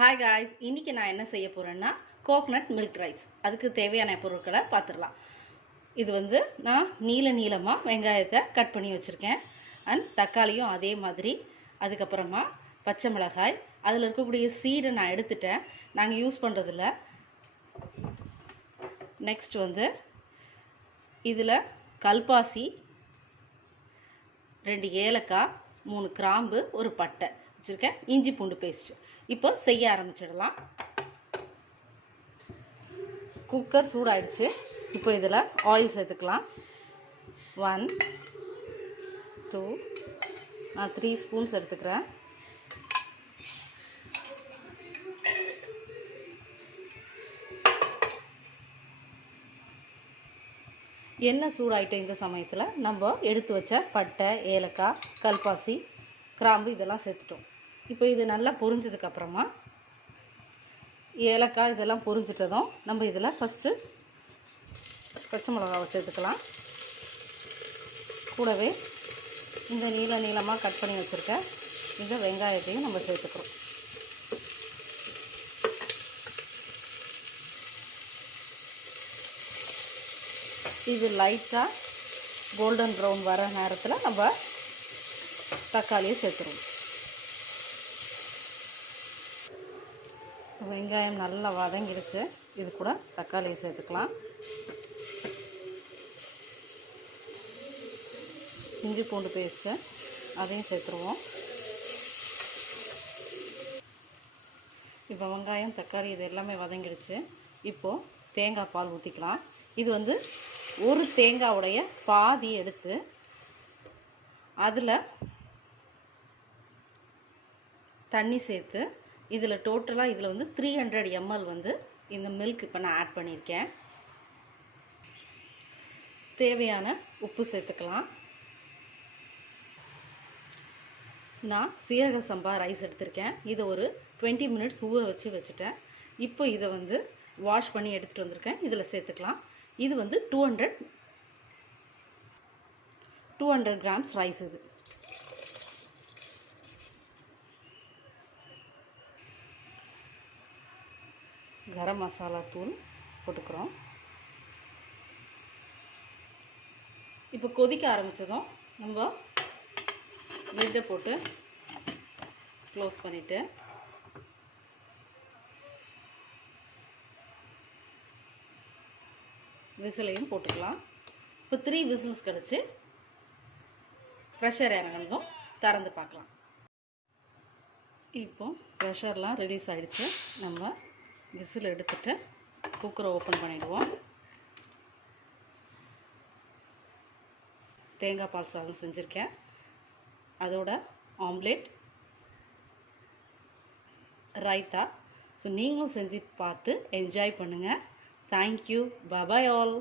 Hi guys, இன்றைக்கி நான் என்ன செய்ய போகிறேன்னா கோகனட் மில்க் ரைஸ். அதுக்கு தேவையான பொருட்களை பார்த்துடலாம். இது நான் நீளமாக வெங்காயத்தை கட் பண்ணி வச்சுருக்கேன். அண்ட் தக்காளியும் அதே மாதிரி. அதுக்கப்புறமா பச்சை மிளகாய், அதில் இருக்கக்கூடிய சீடை நான் எடுத்துட்டேன், நாங்கள் யூஸ் பண்ணுறதில்ல. நெக்ஸ்ட் இதில் கல்பாசி, 2 ஏலக்காய், 3 கிராம்பு, ஒரு பட்டை வச்சுருக்கேன். இஞ்சி பூண்டு பேஸ்ட்டு. இப்போ செய்ய ஆரம்பிச்சிடலாம். குக்கர் சூடாயிடுச்சு. இப்போ இதில் ஆயில் சேர்த்துக்கலாம். 1 2 நான் 3 ஸ்பூன்ஸ் எடுத்துக்கிறேன். எண்ணெய் சூடாயிட்ட இந்த சமயத்தில் நம்ம எடுத்து வச்ச பட்டை, ஏலக்காய், கல்பாசி, கிராம்பு இதெல்லாம் சேர்த்துட்டோம். இப்போ இது நல்லா பொரிஞ்சதுக்கப்புறமா ஏலக்காய் இதெல்லாம் பொரிஞ்சிட்டதும் நம்ம இதில் ஃபஸ்ட்டு பச்சை மிளகாவை சேர்த்துக்கலாம். கூடவே இந்த நீளமாக கட் பண்ணி வச்சுருக்க இந்த வெங்காயத்தையும் நம்ம சேர்த்துக்கிறோம். இது லைட்டாக கோல்டன் ப்ரௌன் வர நேரத்தில் நம்ம தக்காளியை சேர்த்துருவோம். வெங்காயம் நல்லா வதங்கிடுச்சு. இது கூட தக்காளியை சேர்த்துக்கலாம். இஞ்சி பூண்டு பேஸ்ட்டு அதையும் சேர்த்துருவோம். இப்போ வெங்காயம், தக்காளி இது எல்லாமே வதங்கிடுச்சு. இப்போது தேங்காய் பால் ஊற்றிக்கலாம். இது ஒரு தேங்காவுடைய பாதி எடுத்து அதில் தண்ணி சேர்த்து இதில் டோட்டலாக இதில் 300 ml இந்த மில்க் இப்போ நான் ஆட் பண்ணியிருக்கேன். தேவையான உப்பு சேர்த்துக்கலாம். நான் சீரக சம்பா ரைஸ் எடுத்திருக்கேன். இதை ஒரு 20 மினிட்ஸ் ஊற வச்சுட்டேன். இப்போ இதை வாஷ் பண்ணி எடுத்துகிட்டு வந்திருக்கேன். இதில் சேர்த்துக்கலாம். இது 200 கிராம்ஸ் ரைஸ். இது கரம் மசாலா தூள் போட்டுக்கிறோம். இப்போ கொதிக்க ஆரம்பித்ததும் நம்ம லிட்டை போட்டு க்ளோஸ் பண்ணிவிட்டு விசிலையும் போட்டுக்கலாம். இப்போ 3 விசில்ஸ் கிடச்சி ப்ரெஷர் இறங்கினதும் திறந்து பார்க்கலாம். இப்போ ப்ரெஷர்லாம் ரிலீஸ் ஆகிடுச்சு. நம்ம விசில் எடுத்துட்டு குக்கரை ஓப்பன் பண்ணிவிடுவோம். தேங்காய் பால் சாதம் செஞ்சுருக்கேன். அதோட ஆம்லேட், ரைத்தா. ஸோ நீங்களும் செஞ்சு பார்த்து என்ஜாய் பண்ணுங்கள். தேங்க்யூ. Bye all.